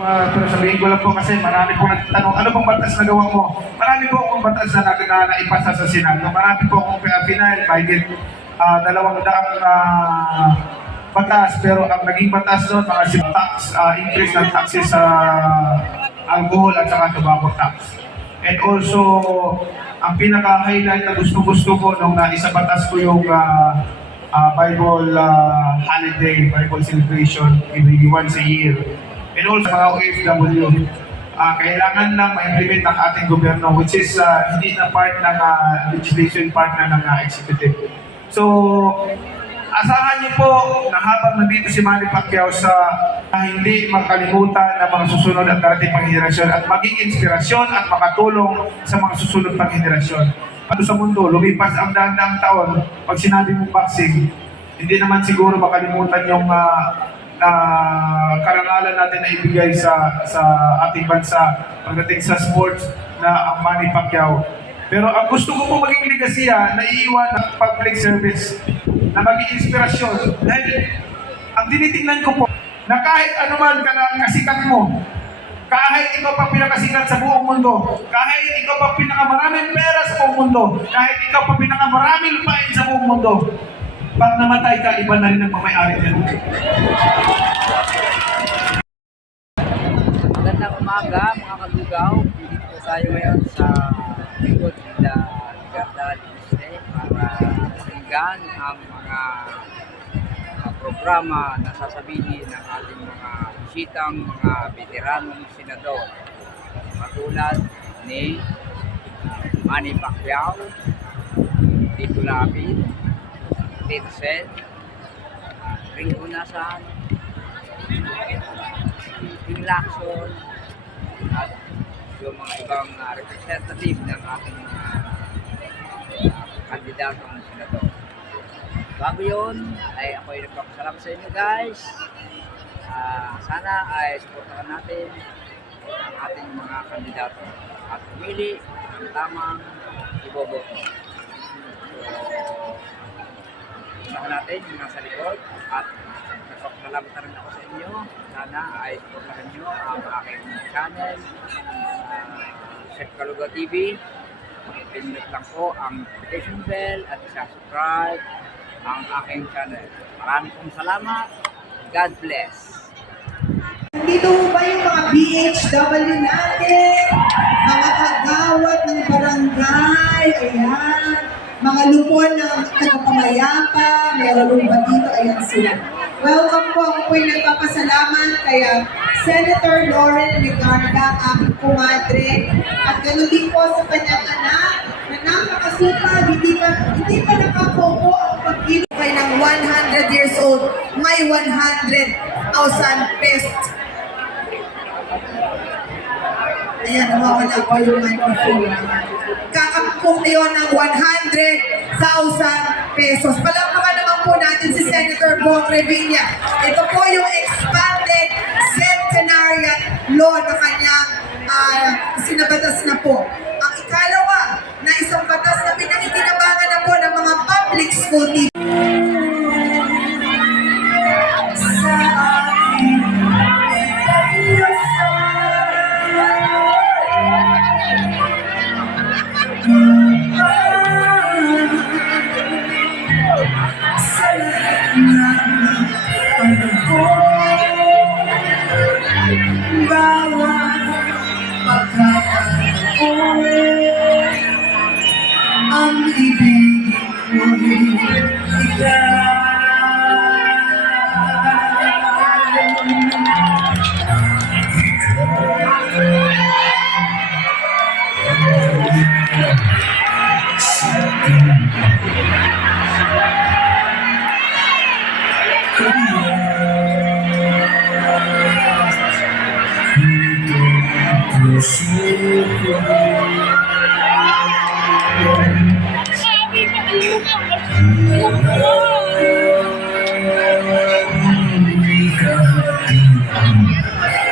Pero sabihin ko lang po kasi marami pong nagtanong, ano pong batas na gawa mo? Marami po akong batas na naipasa sa Senado. Marami po akong final, mahigit 200 batas. Pero ang naging batas doon, mga tax, increase ng taxes sa alcohol at saka tobacco tax. And also, ang pinaka-highlight na gusto-gusto ko nung isa batas ko yung Bible holiday, Bible celebration every once a year. And also mga OFW, kailangan lang ma-implement ng ating gobyerno, which is hindi na part ng legislation, part na ng executive. So, asahan niyo po na habang nandito si Manny Pacquiao sa hindi makalimutan ng mga susunod at darating pang henerasyon at maging inspirasyon at makatulong sa mga susunod pang henerasyon. Pato sa mundo, lumipas ang daan-daang taon, pag sinabi mong boxing, hindi naman siguro makalimutan yung karangalan natin na ibigay sa ating bansa pagdating sa sports na ang Manny Pacquiao. Pero ang gusto ko po maging ligasiya na iiwan ng public service na maging inspirasyon. Dahil ang tinitingnan ko po na kahit anuman ka na kasikat mo, kahit ikaw pa pinakasikat sa buong mundo, kahit ikaw pa pinakamaraming pera sa buong mundo, kahit ikaw pa pinakamaraming lupain sa buong mundo, pag namatay ka, iba na rin ang mamayari niyan. Magandang umaga mga kalugaw. Dito po tayo ngayon sa likod na Garda Tuesday para pakinggan ang mga programa na sasabihin ng ating mga bisitang mga veteranong senador. Katulad ni Manny Pacquiao, Tito Lapid, Tito Sen, Ringo Nasan, King Lacson, at yung mga ibang representative ng ating mga kandidatong senador. Bago yun, ay ako ay nagpapasalamat sa inyo guys. Sana ay supportahan natin ang ating mga kandidato at pumili ng tamang iboboto. So, unahan natin yung nasa likod at nagpapasalamat na rin ako sa inyo. Sana ay supportahan nyo ang aking channel, Chef Kalugaw TV. Pindot lang po ang notification bell at subscribe ang aking channel. Maraming pong salamat. God bless. Nandito ba yung mga BHW natin, mga kagawad ng barangay, ayan, mga lupon ng tagapamayapa, meron ba dito, ayan sila. Welcome po, ako po'y nagpapasalamat kaya Senator Lauren Legarda, aking kumadre, at ganoon din po sa kanyang anak, na napakasipag, hindi pa nakakopo ang pag-ibig kay ng 100 years old, may 100,000 pesos. Ayan, nawawala po yung microphone. Kakapong yun ng 100,000 pesos. Palakpakan naman po natin si Senator Bong Revilla. Ito po yung expanded centenarian law na kanyang sinabatas na po. Ang ikalawa na isang batas na pinakikinabangan na po ng mga public school teachers. Bawat pagkakataon ang ibig mo'y ikaw.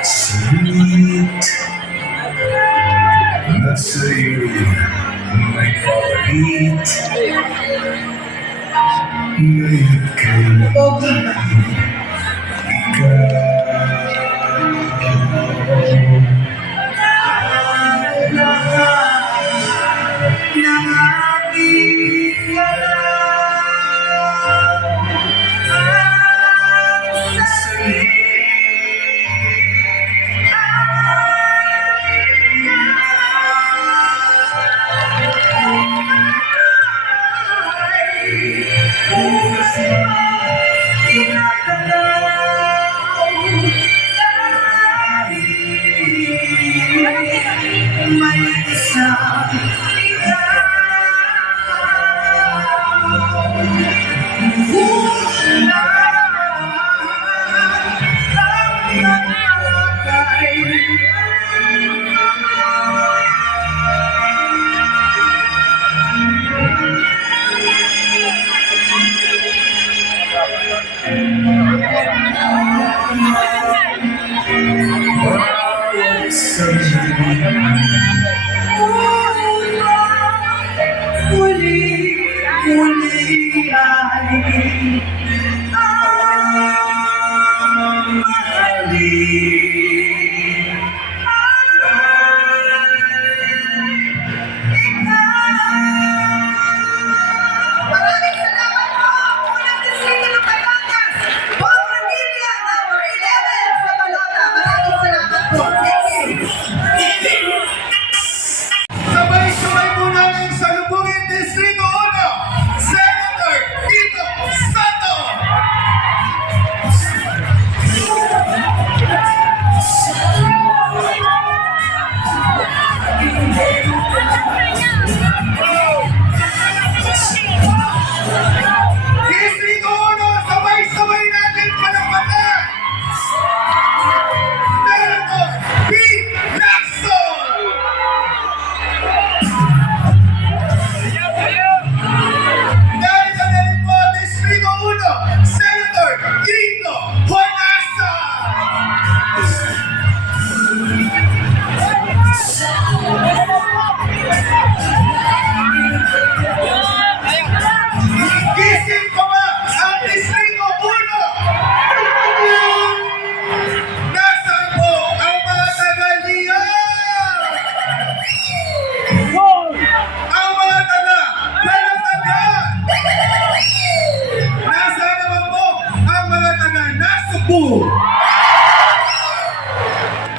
Sweet sa'yo may papalit. Ngayon ka ikaw. Muli ay maraming salamat po! Unang distrito ng Batangas, Bob Manila, number 11 sa Balota. Maraming salamat po. Thank you. Sabay-sabay po namin sa Lubungin Distrito 1, Senator Tito Sato! Distrito 1, sabay-sabay natin palampakan! Senator Pete Lacson! Dahil sa po, Distrito 1, Senator Tito Honasa! Gising ko ba ang Distrito 1? Nasaan po ang mga taga-Liya? Ang mga taga-Dalasaga? Nasaan naman po ang mga taga-Nasubu?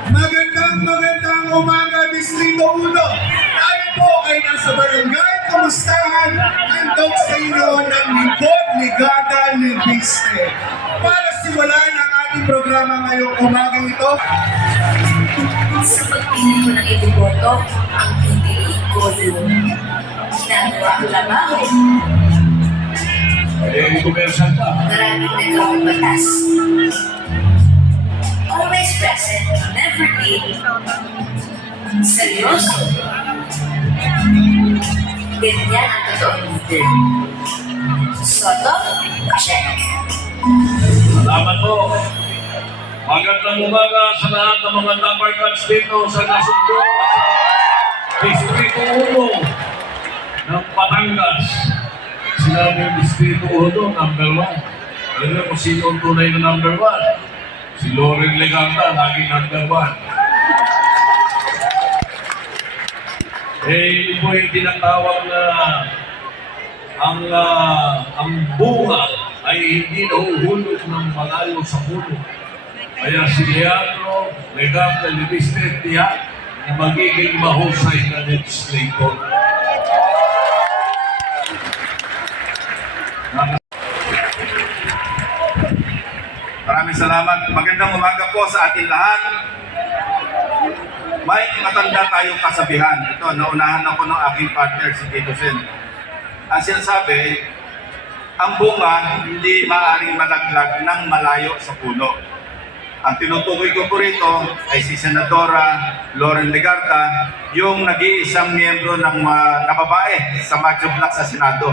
Magandang umaga, Distrito 1. Tayo po ay nasa barangay Kamustahan, handog sa inyo ng Lingkod, Ligada, Libiste. Para simulan ang ating programa ngayong umagang ito, Sa pagpili ko ng iboboto, ang pipiliin ko yung ginagawa ko lamang. Commercial pa. Maraming nagawang batas. Always present, never late. Seryoso. Ganyan ang totoong leader. Soto, check. Salamat po. Magandang umaga sa lahat ng mga number cards dito sa Nasundo at sa Distrito 1 ng Batangas. Sinabi yung Distrito 1, number 1. Alam niyo kung sino ang tunay na number 1? Si Loren Leganda, laging number 1. Eh, ito po yung tinatawag na ang bunga ay hindi nahuhulog ng malayo sa puno. Kaya si Leandro Leganda Libiste tiyak na magiging mahusay na legislator. maraming salamat. Magandang umaga po sa ating lahat. May matanda tayong kasabihan. Ito, naunahan ako ng aking partner, si Tito Sen. Ang sinasabi, ang bunga hindi maaaring malaglag ng malayo sa puno. Ang tinutukoy ko po rito ay si Senadora Loren Legarda, yung nag-iisang miyembro ng na babae sa Macho Black sa Senado,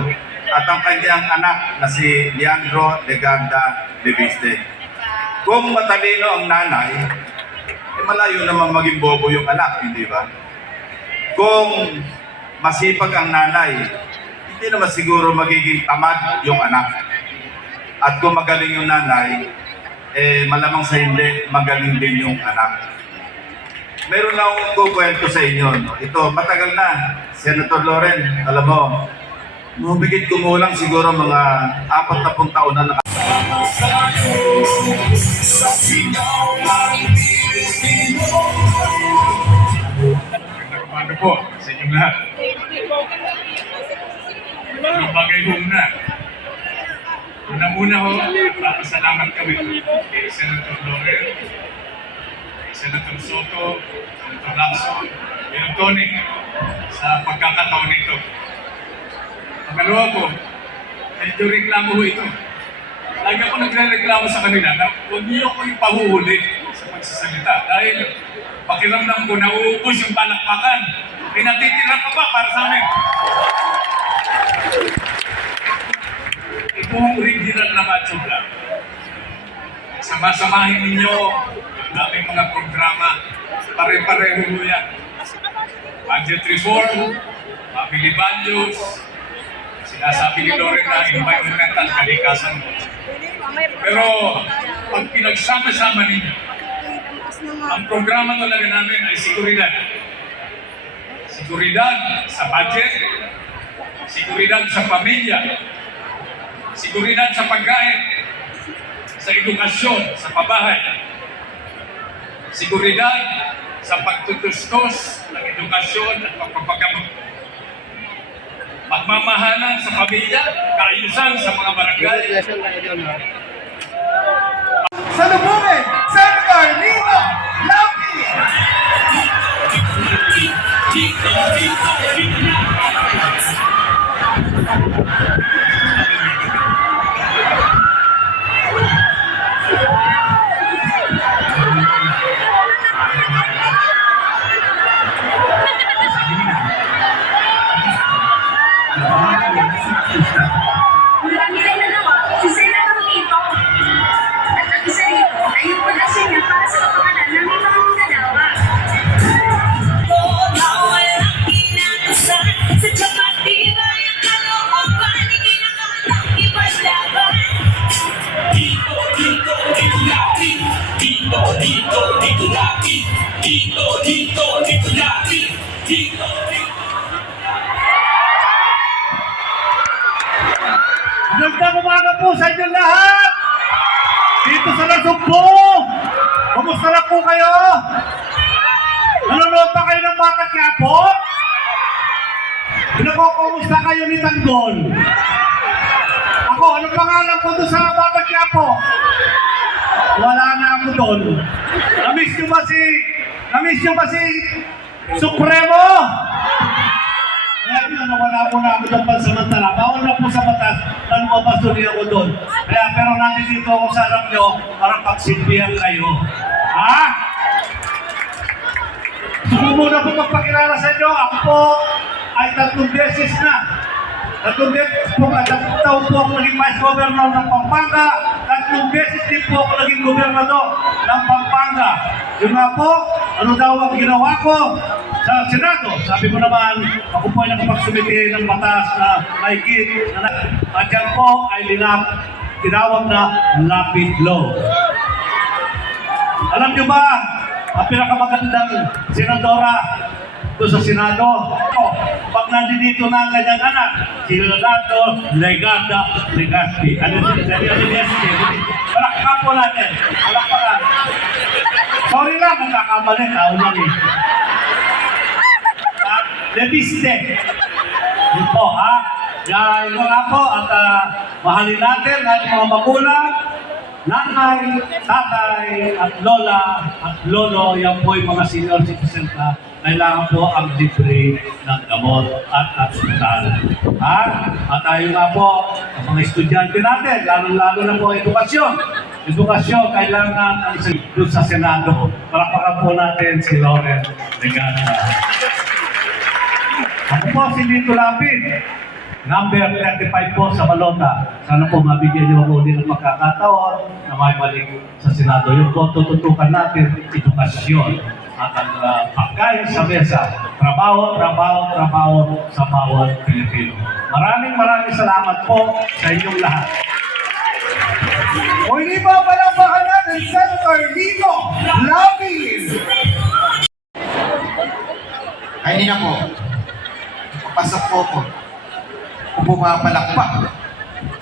at ang kanyang anak na si Leandro Legarda Libiste. Kung matalino ang nanay, malayo naman maging bobo yung anak, hindi ba? Kung masipag ang nanay, hindi naman siguro magiging tamad yung anak. At kung magaling yung nanay, malamang sa hindi, magaling din yung anak. Meron na akong kukwento sa inyo. No? Ito, matagal na, Senator Loren, alam mo, mabigit kumulang siguro mga 40 taon na Ano po sa inyong lahat? Ang bagay ho na. Una-una ho, papasalamat kami kay Senator Loren, kay Senator Soto, Senator Lacson, kay Tony sa pagkakataon nito. Pangalawa po, medyo reklamo ho ito. Lagi ako nagre-reklamo sa kanila na huwag niyo ko yung pahuhuli sa pagsasalita dahil pakiramdam ko na uubos yung palakpakan. May natitira pa ba para sa amin? Ito ang original na Macho Black. Sama-samahin ninyo ang aming mga programa pare-pareho mo yan. Budget reform, family values, sinasabi ni Loren na environmental kalikasan mo. Pero pag pinagsama-sama ninyo, ang programa talaga namin ay seguridad. Seguridad sa budget, seguridad sa pamilya, seguridad sa pagkain, sa edukasyon, sa pabahay, seguridad sa pagtutustos ng edukasyon at pagpapagamot, pagmamahalan sa pamilya, kaayusan sa mga barangay. Salubungin, Senator Nino Lapi! Marami kayo nagawa. Si Senator Lito. At ang isa rito ay yung pag-asya niya para sa kapakanan ng mga manggagawa. Magandang umaga po sa inyo lahat! Dito sa Nasugbo! Kumusta na po kayo? Nanonood pa kayo ng Bata Quiapo? Pinakukumusta kayo ni Tanggol? Ako, anong pangalan ko doon sa Bata Quiapo? Wala na ako doon. Namiss nyo ba si Supremo? Kaya nawala po na ako ng pansamantala. Bawal na po sa batas na lumabas doon ako doon. Kaya pero nandito ako sa harap nyo para pagsilbihan kayo. Ha? Gusto ko muna po magpakilala sa inyo. Ako po ay 3 beses na. 3 beses po, 3 taon po ako naging Vice Governor ng Pampanga. 3 beses din po ako naging Gobernador ng Pampanga. Yun nga po, ano daw ang ginawa ko sa Senado? Sabi ko naman, ako po ay nakapagsumiti ng batas na mahigit at yan po ay tinawag na lapid law. Alam niyo ba, ang pinakamagandang senadora doon sa Senado, pag nandito na ang kanyang anak, si Leonardo Legazpi. Palakpakan po natin. Palakpakan. Sorry lang, nagkakamali. Tao lang eh. Lebiste. Yun po, ha? Yan nga po, at mahalin natin at mga magulang, nanay, tatay, at lola, at lolo, yan po yung mga senior citizen na kailangan po ang libre ng gamot at hospital. Ha? At tayo nga po, ang mga estudyante natin, lalo-lalo na po edukasyon. Edukasyon, kailangan ang doon sa Senado. Parapakan po natin si Loren Legazpi. Ako po si Lito Lapid, number 35 po sa Balota. Sana po mabigyan niyo ako din ng pagkakataon na may balik sa Senado. Yung po tututukan natin, edukasyon at ang pagkain sa mesa. Trabaho, trabaho, trabaho sa bawat Pilipino. Maraming salamat po sa inyong lahat. O hindi ba palakpakan natin Senator Lito Lapid? Ay, hindi na po. Papasok po ko. Kung pumapalakpak.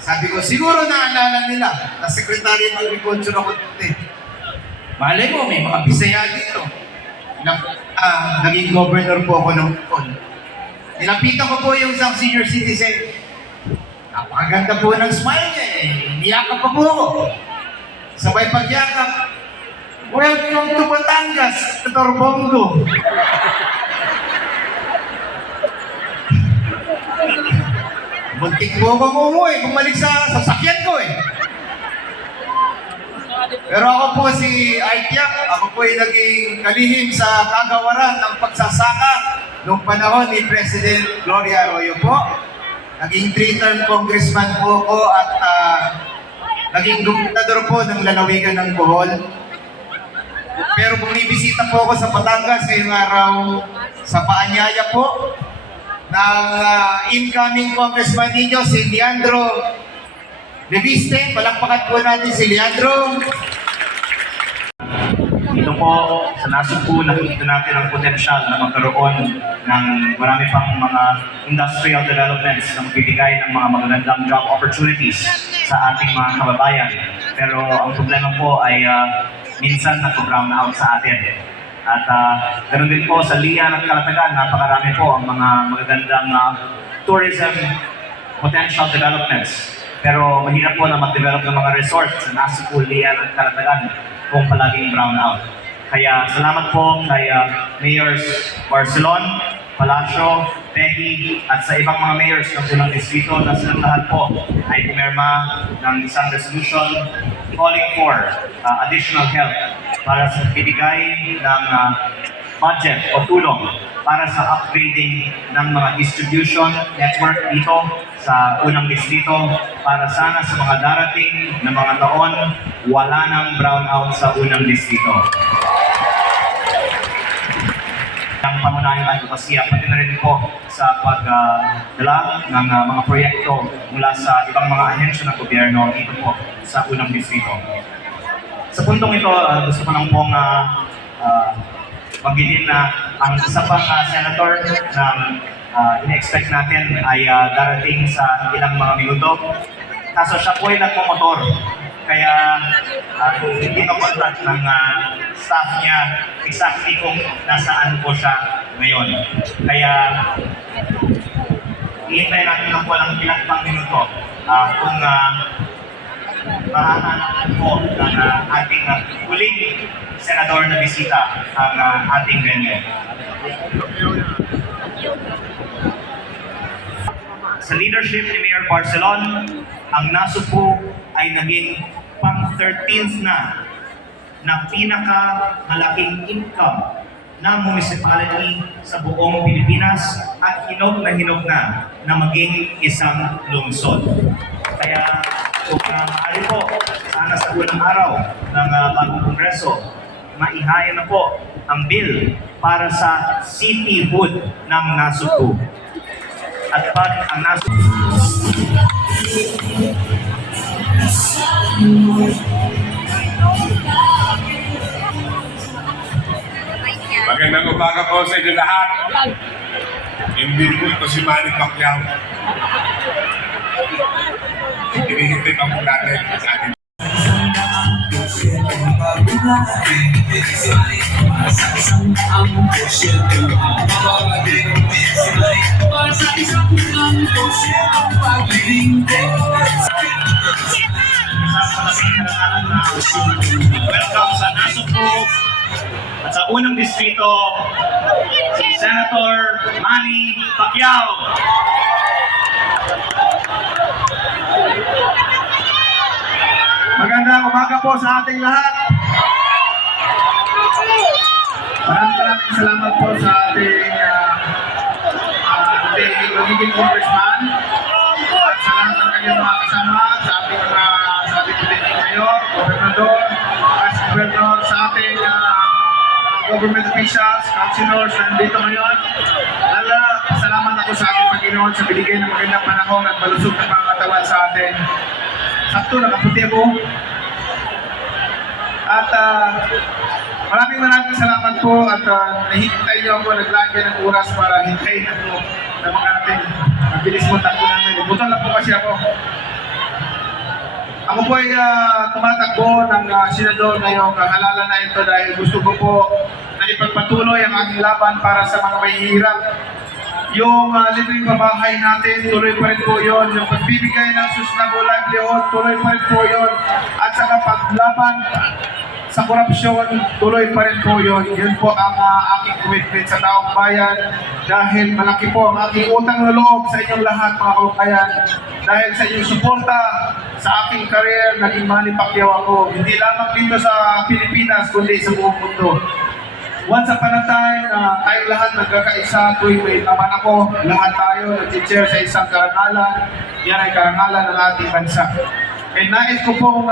Sabi ko, siguro naalala nila na Secretary ng Agriculture ako dito. Malay mo, may mga Bisaya dito. Naging governor po ako ng Bicol. Nilapitan ko po yung isang senior citizen. Napakaganda po ng smile niya eh. Niyakap pa po ako. Sabay pagyakap. Welcome to Batangas, Dr. Bongo. Muntik po akong umuwi, bumalik sa sasakyan ko eh. Pero ako po si Aitiak, ako po ay naging kalihim sa kagawaran ng pagsasaka noong panahon ni President Gloria Arroyo po. Naging 3-term congressman po ako at naging gobernador po ng lalawigan ng Bohol. Pero bumibisita po ako sa Batangas ngayong araw sa paanyaya po ng incoming congressman ninyo, si Leandro Leviste. Palakpakan po natin si Leandro. Dito po sa Nasugbu, nakikita natin ang potensyal na magkaroon ng marami pang mga industrial developments na magbibigay ng mga magagandang job opportunities sa ating mga kababayan. Pero ang problema po ay minsan nag-brown out sa atin. At ganoon din po sa Lian at Calatagan, napakarami po ang mga magagandang tourism potential developments. Pero mahirap po na mag-develop ng mga resorts sa Nasugbu, Lian at Calatagan kung palaging brown out. Kaya salamat po kay Mayors Barcelon, Palacio, Pehi, at sa ibang mga mayors ng unang distrito na silang lahat po ay pumirma ng isang resolution calling for additional help para sa bibigay ng budget o tulong para sa upgrading ng mga distribution network dito sa unang distrito para sana sa mga darating na mga taon wala nang brownout sa unang distrito. Ang pangunahing advokasya pati na rin po sa pagdala ng mga proyekto mula sa ibang mga ahensya ng gobyerno dito po sa unang distrito. Sa puntong ito, gusto ko lang pong magbilin na ang isa pang senator na in-expect natin ay darating sa ilang mga minuto. Kaso siya po ay nagmumotor. Kaya hindi na-contact ng staff niya exactly kung nasaan po siya ngayon. Kaya ihintayin natin lang po ng ilang pang minuto kung mahahanap po ng ating huling senador na bisita ang ating venue. Sa leadership ni Mayor Barcelon, ang Nasugbu ay naging pang-13th na pinakamalaking income na municipality sa buong Pilipinas at hinog na maging isang lungsod. Kaya kung maaari po, sana sa unang araw ng bagong kongreso, maihaya na po ang bill para sa cityhood ng Nasugbu. At pag ang Nasugbu Magandang umaga po sa inyo lahat. Hindi po ito si Manny Pacquiao. Hinihintay pa po natin sa atin. Welcome sa Nasugbu at sa unang distrito, si Senator Manny Pacquiao. Magandang umaga po sa ating lahat. Maraming salamat po sa ating magiging congressman at sa lahat ng kanyang mga kasama, sa ating presidente ngayon, gobernador, vice governor, sa ating government officials, councilors na nandito ngayon. Salamat ako sa ating Panginoon sa binigay ng magandang panahon at malusog na pangatawan sa atin. Sakto, nakaputi ako. At maraming salamat po at nahihintay niyo ako, naglagay ng oras para hintayin ako ng mga ating mabilis mo takbo namin. Buto lang po kasi ako. Ako po ay tumatakbo ng senador ngayong halalan na ito dahil gusto ko po na ipagpatuloy ang aking laban para sa mga mahihirap. Yung libreng pabahay natin, tuloy pa rin po yun. Yung pagbibigay ng sustainable livelihood, tuloy pa rin po yun. At saka paglaban sa korupsyon, tuloy pa rin po yun. Yun po ang aking commitment sa taong bayan. Dahil malaki po ang aking utang na loob sa inyong lahat, mga kababayan. Dahil sa inyong suporta sa aking career, naging Manny Pacquiao ako. Hindi lamang dito sa Pilipinas, kundi sa buong mundo. Once upon a time, tayong lahat nagkakaisa tuwing may laban ako. Lahat tayo nag-share sa isang karangalan. Yan ay karangalan ng ating bansa. And nais ko pong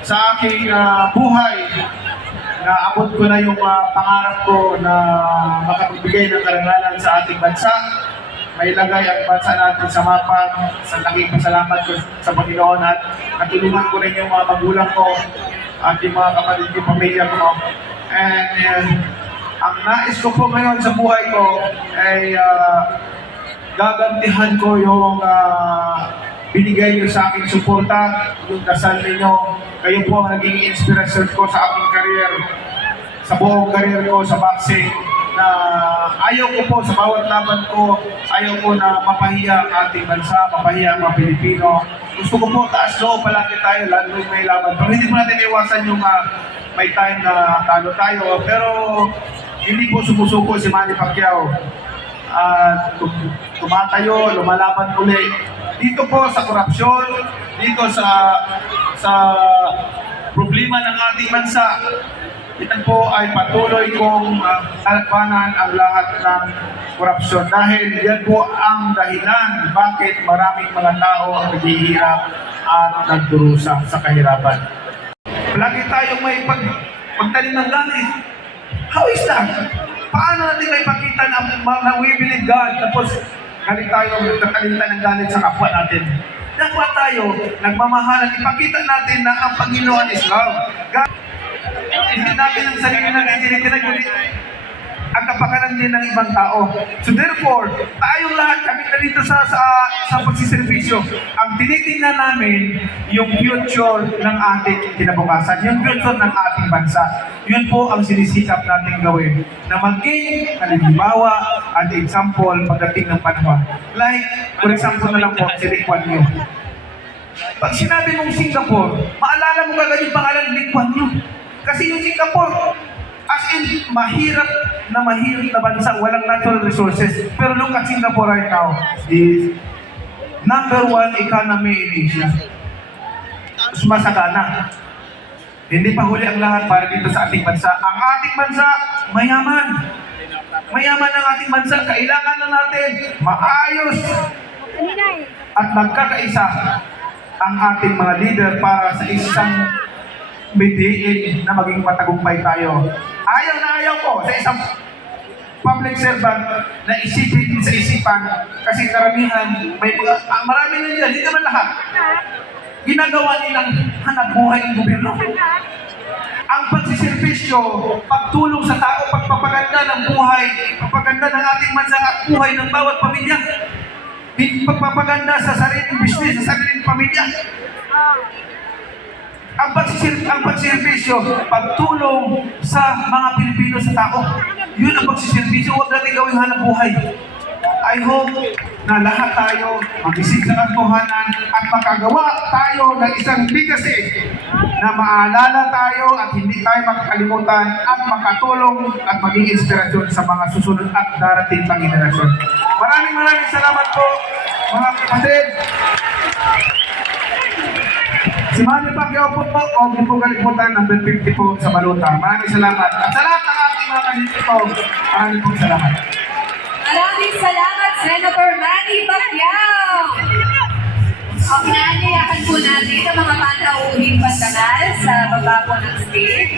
sa aking buhay naabot ko na yung pangarap ko na makapagbigay ng karangalan sa ating bansa. May lagay ang bansa natin sa mapa. Sa laking pasalamat ko sa Panginoon at natulungan ko rin yung mga magulang ko at yung mga kapatid ko, pamilya ko. And ang nais ko po ngayon sa buhay ko ay gagantihan ko yung binigay niyo sa aking suporta, yung dasal ninyo. Kayo po ang naging inspirasyon ko sa aking career, sa buong career ko sa boxing, na ayaw ko po sa bawat laban ko, ayaw ko na mapahiya ang ating bansa, mapahiya ang mga Pilipino. Gusto ko po taas loob palagi tayo, lalo may laban. Pero hindi po natin iwasan yung may time na talo tayo. Pero hindi po sumusuko si Manny Pacquiao. Tumatayo, lumalaban uli. Dito po sa korupsyon, dito sa problema ng ating bansa, yan po ay patuloy kong labanan ang lahat ng korupsyon dahil yan po ang dahilan bakit maraming mga tao ang naghihirap at nagdurusa sa kahirapan. Lagi tayong may pagtanim ng galit. How is that? Paano natin may pakita na we believe God tapos galit tayo, nagkakalintan ng galit sa kapwa natin? Dapat tayo nagmamahalan, ipakita natin na ang Panginoon is love. God, hindi natin ang sarili natin tinitinag, ang kapakanan din ng ibang tao. So therefore, tayong lahat, kami na dito sa pagsiservisyo, ang tinitingnan namin yung future ng ating kinabukasan, yung future ng ating bansa. Yun po ang sinisikap natin gawin, na maging halimbawa at example pagdating ng panahon. Like, for example na lang po, si Lee Kuan Yew. Pag sinabi mong Singapore, maalala mo kagad yung pangalan Lee Kuan Yew. Kasi yung Singapore, as in, mahirap na bansa, walang natural resources. Pero look at Singapore right now, is #1 economy in Asia. Sumasagana. Hindi pa huli ang lahat para dito sa ating bansa. Ang ating bansa, mayaman. Mayaman ang ating bansa. Kailangan na natin maayos at magkakaisa ang ating mga leader para sa isang bidiin na maging matagumpay tayo. Ayaw na ayaw ko sa isang public servant na isipin sa isipan kasi karamihan, marami na nila, hindi naman lahat. Ginagawa nilang hanap buhay ng gobyerno. Ang pagsiservisyo, pagtulong sa tao, pagpapaganda ng buhay, pagpapaganda ng ating bansa at buhay ng bawat pamilya. Pagpapaganda sa sariling business, sa sariling pamilya. Ang pagsiservisyo, pagtulong sa mga Pilipino sa tao. Yun ang pagsiservisyo, huwag natin gawing hanap buhay. I hope na lahat tayo mag-isip sa katotohanan at makagawa tayo ng isang legacy na maalala tayo at hindi tayo makakalimutan at makatulong at maging inspirasyon sa mga susunod at darating pang generasyon. Maraming salamat po, mga kapatid. Si Manny Pacquiao po, huwag niyo po kalimutan, number 50 po sa Baluta. Maraming salamat. At sa lahat ng ating mga kanito, maraming pong salamat. Maraming salamat, Senator Manny Pacquiao! Okay, naanyayakan po natin ang mga panauhing pandangal sa baba po ng stage.